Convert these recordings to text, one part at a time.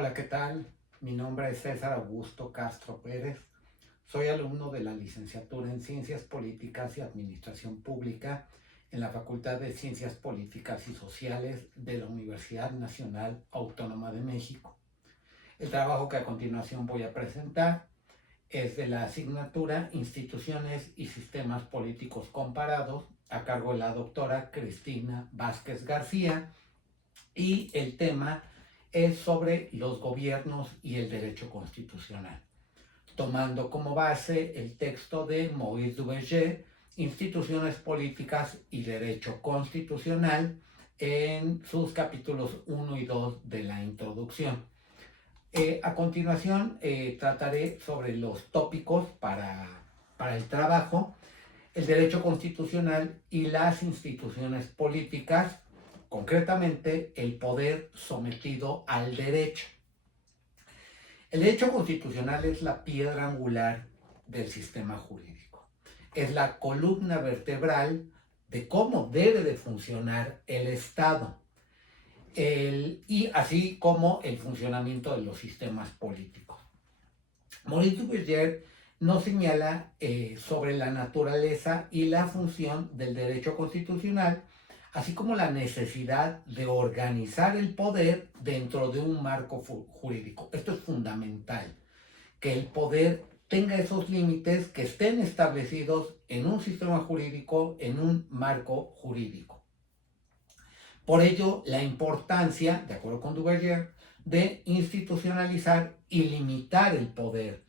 Hola, ¿qué tal? Mi nombre es César Augusto Castro Pérez. Soy alumno de la licenciatura en Ciencias Políticas y Administración Pública en la Facultad de Ciencias Políticas y Sociales de la Universidad Nacional Autónoma de México. El trabajo que a continuación voy a presentar es de la asignatura Instituciones y Sistemas Políticos Comparados, a cargo de la doctora Cristina Vázquez García, y el tema es sobre los gobiernos y el derecho constitucional, tomando como base el texto de Maurice Duverger, Instituciones Políticas y Derecho Constitucional, en sus capítulos 1 y 2 de la introducción. A continuación trataré sobre los tópicos para el trabajo, el derecho constitucional y las instituciones políticas, concretamente el poder sometido al derecho. El derecho constitucional es la piedra angular del sistema jurídico. Es la columna vertebral de cómo debe de funcionar el Estado, y así como el funcionamiento de los sistemas políticos. Maurice Duverger nos señala sobre la naturaleza y la función del derecho constitucional, así como la necesidad de organizar el poder dentro de un marco jurídico. Esto es fundamental, que el poder tenga esos límites que estén establecidos en un sistema jurídico, en un marco jurídico. Por ello, la importancia, de acuerdo con Duverger, de institucionalizar y limitar el poder.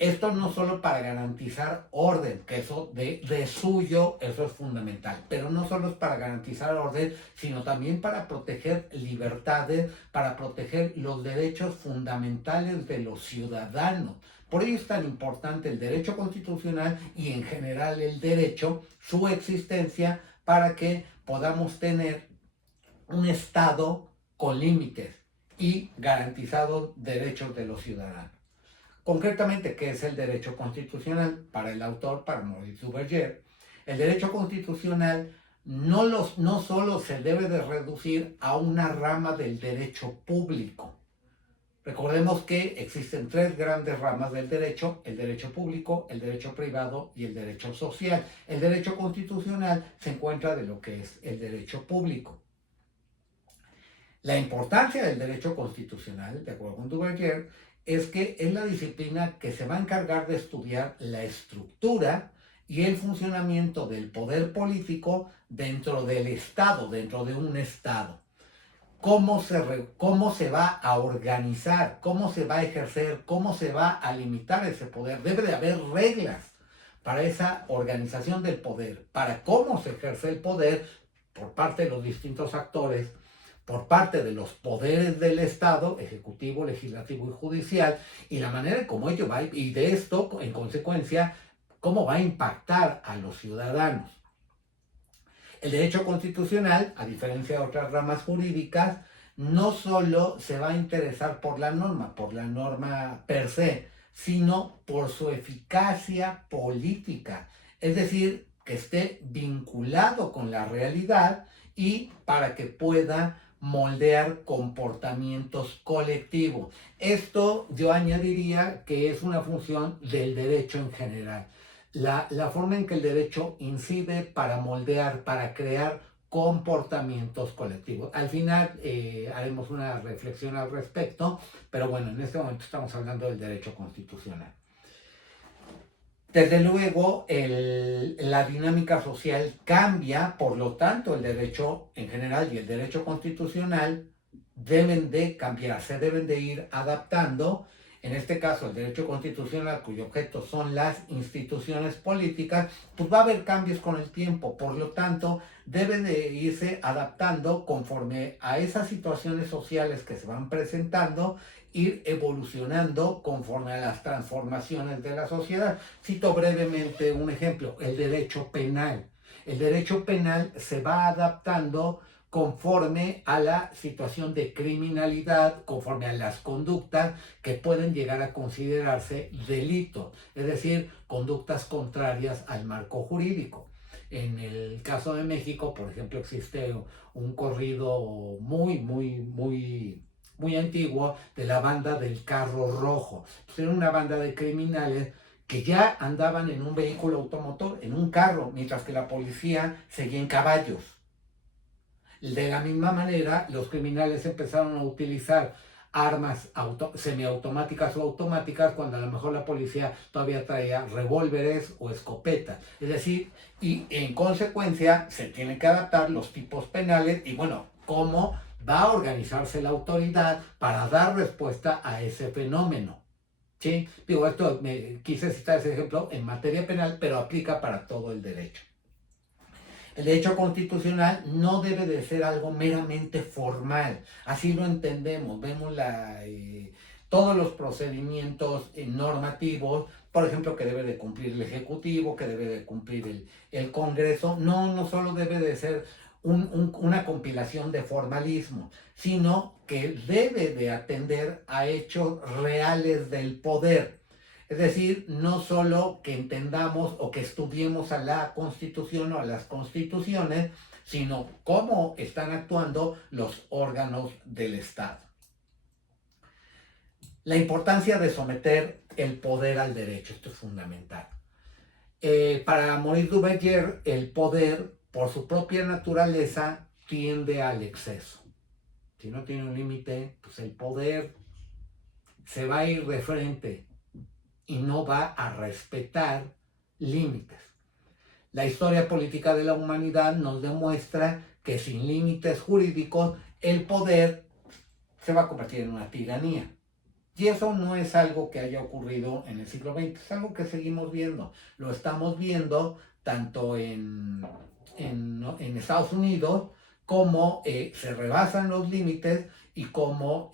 Esto no solo para garantizar orden, que eso de suyo, eso es fundamental, pero no solo es para garantizar orden, sino también para proteger libertades, para proteger los derechos fundamentales de los ciudadanos. Por ello es tan importante el derecho constitucional y en general el derecho, su existencia, para que podamos tener un Estado con límites y garantizados derechos de los ciudadanos. Concretamente, ¿qué es el derecho constitucional? Para el autor, para Maurice Duverger, el derecho constitucional no solo se debe de reducir a una rama del derecho público. Recordemos que existen tres grandes ramas del derecho: el derecho público, el derecho privado y el derecho social. El derecho constitucional se encuentra de lo que es el derecho público. La importancia del derecho constitucional, de acuerdo con Duverger, es que es la disciplina que se va a encargar de estudiar la estructura y el funcionamiento del poder político dentro del Estado, dentro de un Estado. Cómo se va a organizar, cómo se va a ejercer, cómo se va a limitar ese poder. Debe de haber reglas para esa organización del poder, para cómo se ejerce el poder por parte de los distintos actores, por parte de los poderes del Estado, ejecutivo, legislativo y judicial, y la manera en cómo ello va, y de esto, en consecuencia, cómo va a impactar a los ciudadanos. El derecho constitucional, a diferencia de otras ramas jurídicas, no solo se va a interesar por la norma per se, sino por su eficacia política, es decir, que esté vinculado con la realidad y para que pueda moldear comportamientos colectivos. Esto yo añadiría que es una función del derecho en general. La forma en que el derecho incide para moldear, para crear comportamientos colectivos. Al final haremos una reflexión al respecto, pero bueno, en este momento estamos hablando del derecho constitucional. Desde luego, la dinámica social cambia, por lo tanto, el derecho en general y el derecho constitucional deben de cambiar, se deben de ir adaptando. En este caso, el derecho constitucional, cuyo objeto son las instituciones políticas, pues va a haber cambios con el tiempo, por lo tanto, debe de irse adaptando conforme a esas situaciones sociales que se van presentando, ir evolucionando conforme a las transformaciones de la sociedad. Cito brevemente un ejemplo: el derecho penal. El derecho penal se va adaptando conforme a la situación de criminalidad, conforme a las conductas que pueden llegar a considerarse delitos, es decir, conductas contrarias al marco jurídico. En el caso de México, por ejemplo, existe un corrido muy muy antiguo de la banda del carro rojo. Pues era una banda de criminales que ya andaban en un vehículo automotor, en un carro, mientras que la policía seguía en caballos. De la misma manera, los criminales empezaron a utilizar armas semiautomáticas o automáticas cuando a lo mejor la policía todavía traía revólveres o escopetas. Es decir, y en consecuencia se tienen que adaptar los tipos penales y bueno, cómo va a organizarse la autoridad para dar respuesta a ese fenómeno. ¿Sí? Digo, esto me quise citar ese ejemplo en materia penal, pero aplica para todo el derecho. El derecho constitucional no debe de ser algo meramente formal, así lo entendemos, vemos todos los procedimientos normativos, por ejemplo, que debe de cumplir el Ejecutivo, que debe de cumplir el Congreso, no solo debe de ser una compilación de formalismo, sino que debe de atender a hechos reales del poder. Es decir, no solo que entendamos o que estudiemos a la Constitución o a las constituciones, sino cómo están actuando los órganos del Estado. La importancia de someter el poder al derecho, esto es fundamental. Para Maurice Duverger, el poder, por su propia naturaleza, tiende al exceso. Si no tiene un límite, pues el poder se va a ir de frente y no va a respetar límites. La historia política de la humanidad nos demuestra que sin límites jurídicos el poder se va a convertir en una tiranía. Y eso no es algo que haya ocurrido en el siglo XX, es algo que seguimos viendo. Lo estamos viendo tanto en Estados Unidos, como se rebasan los límites y cómo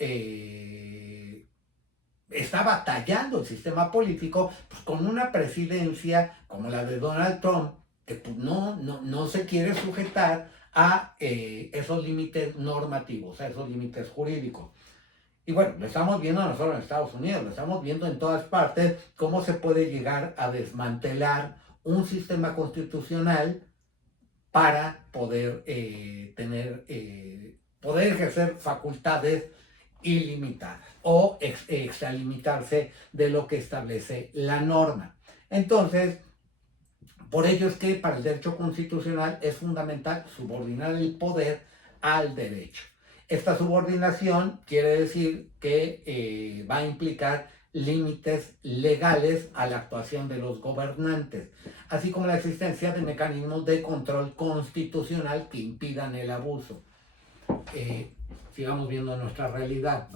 está batallando el sistema político pues, con una presidencia como la de Donald Trump, que pues, no se quiere sujetar a esos límites normativos, a esos límites jurídicos. Y bueno, lo estamos viendo no solo en Estados Unidos, lo estamos viendo en todas partes, cómo se puede llegar a desmantelar un sistema constitucional para poder poder ejercer facultades ilimitadas o extralimitarse de lo que establece la norma. Entonces, por ello es que para el derecho constitucional es fundamental subordinar el poder al derecho. Esta subordinación quiere decir que va a implicar límites legales a la actuación de los gobernantes, así como la existencia de mecanismos de control constitucional que impidan el abuso. Sigamos viendo nuestra realidad.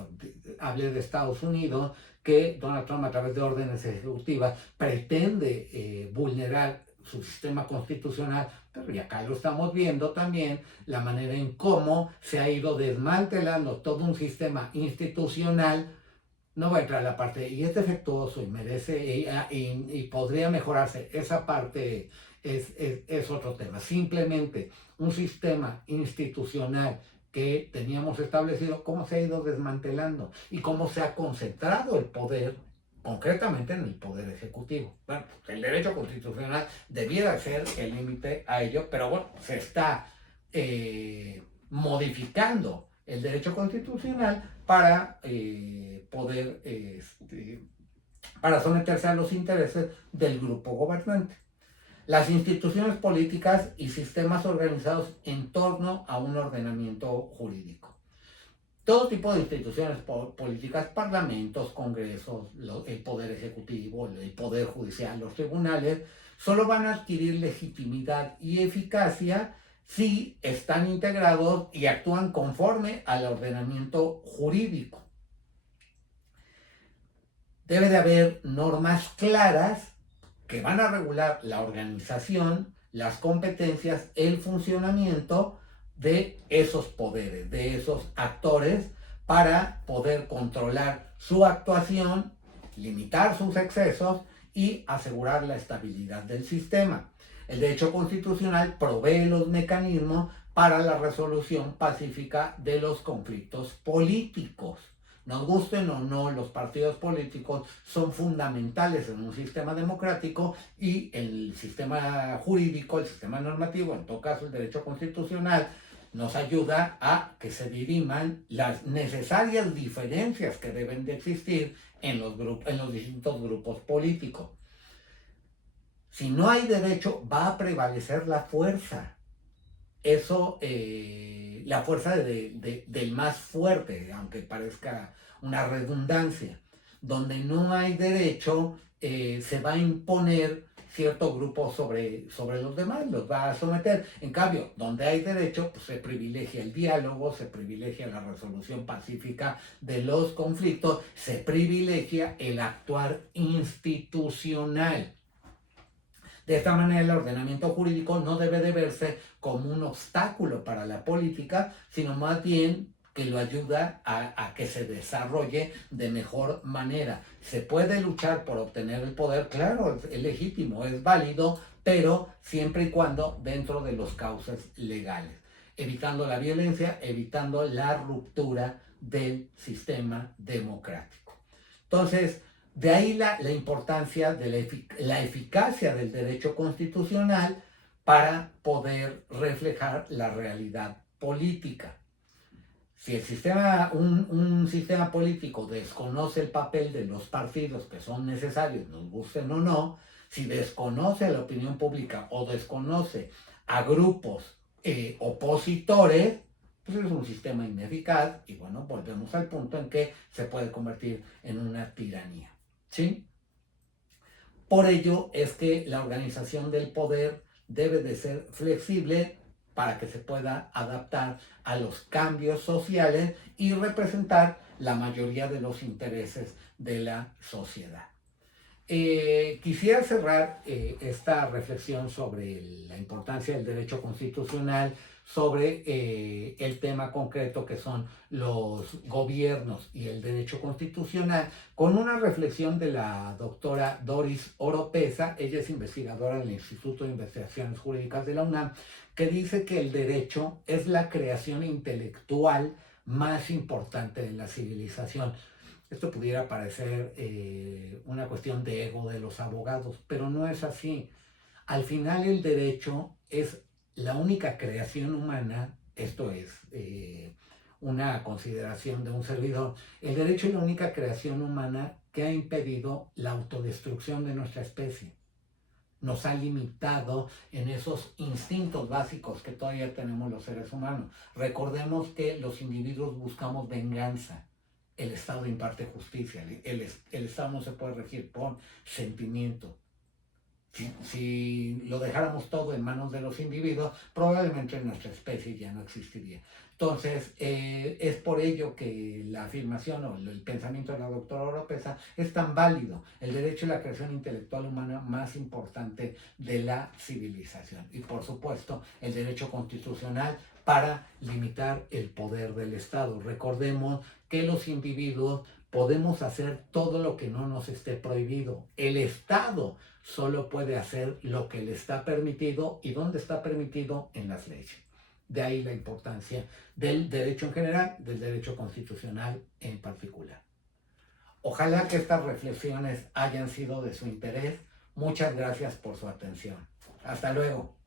Hablé de Estados Unidos, que Donald Trump a través de órdenes ejecutivas pretende vulnerar su sistema constitucional, pero y acá lo estamos viendo también, la manera en cómo se ha ido desmantelando todo un sistema institucional. No voy a entrar a la parte, y es defectuoso y merece, y podría mejorarse. Esa parte es otro tema. Simplemente un sistema institucional que teníamos establecido, cómo se ha ido desmantelando y cómo se ha concentrado el poder, concretamente en el poder ejecutivo. Bueno, pues el derecho constitucional debiera ser el límite a ello, pero bueno, se está modificando el derecho constitucional para poder, para someterse a los intereses del grupo gobernante. Las instituciones políticas y sistemas organizados en torno a un ordenamiento jurídico. Todo tipo de instituciones políticas, parlamentos, congresos, el poder ejecutivo, el poder judicial, los tribunales, solo van a adquirir legitimidad y eficacia si están integrados y actúan conforme al ordenamiento jurídico. Debe de haber normas claras que van a regular la organización, las competencias, el funcionamiento de esos poderes, de esos actores, para poder controlar su actuación, limitar sus excesos y asegurar la estabilidad del sistema. El derecho constitucional provee los mecanismos para la resolución pacífica de los conflictos políticos. Nos gusten o no, los partidos políticos son fundamentales en un sistema democrático y el sistema jurídico, el sistema normativo, en todo caso el derecho constitucional, nos ayuda a que se diriman las necesarias diferencias que deben de existir en los distintos grupos políticos. Si no hay derecho, va a prevalecer la fuerza. Eso, la fuerza del más fuerte, aunque parezca una redundancia. Donde no hay derecho, se va a imponer cierto grupo sobre los demás, los va a someter. En cambio, donde hay derecho, pues se privilegia el diálogo, se privilegia la resolución pacífica de los conflictos, se privilegia el actuar institucional. De esta manera, el ordenamiento jurídico no debe de verse como un obstáculo para la política, sino más bien que lo ayuda a que se desarrolle de mejor manera. Se puede luchar por obtener el poder, claro, es legítimo, es válido, pero siempre y cuando dentro de los cauces legales, evitando la violencia, evitando la ruptura del sistema democrático. Entonces, de ahí la importancia de la eficacia del derecho constitucional para poder reflejar la realidad política. Si el un sistema político desconoce el papel de los partidos que son necesarios, nos gusten o no, si desconoce a la opinión pública o desconoce a grupos opositores, pues es un sistema ineficaz y bueno, volvemos al punto en que se puede convertir en una tiranía. ¿Sí? Por ello es que la organización del poder debe de ser flexible para que se pueda adaptar a los cambios sociales y representar la mayoría de los intereses de la sociedad. Quisiera cerrar esta reflexión sobre la importancia del derecho constitucional, sobre el tema concreto que son los gobiernos y el derecho constitucional, con una reflexión de la doctora Doris Oropeza. Ella es investigadora del Instituto de Investigaciones Jurídicas de la UNAM, que dice que el derecho es la creación intelectual más importante de la civilización. Esto pudiera parecer una cuestión de ego de los abogados, pero no es así. Al final el derecho es la única creación humana, esto es una consideración de un servidor, el derecho es la única creación humana que ha impedido la autodestrucción de nuestra especie. Nos ha limitado en esos instintos básicos que todavía tenemos los seres humanos. Recordemos que los individuos buscamos venganza. El Estado imparte justicia. El Estado no se puede regir por sentimiento. Si lo dejáramos todo en manos de los individuos, probablemente nuestra especie ya no existiría. Entonces, es por ello que la afirmación o el pensamiento de la doctora Oropeza es tan válido. El derecho es la creación intelectual humana más importante de la civilización. Y por supuesto, el derecho constitucional para limitar el poder del Estado. Recordemos que los individuos podemos hacer todo lo que no nos esté prohibido. El Estado solo puede hacer lo que le está permitido. ¿Y dónde está permitido? En las leyes. De ahí la importancia del derecho en general, del derecho constitucional en particular. Ojalá que estas reflexiones hayan sido de su interés. Muchas gracias por su atención. Hasta luego.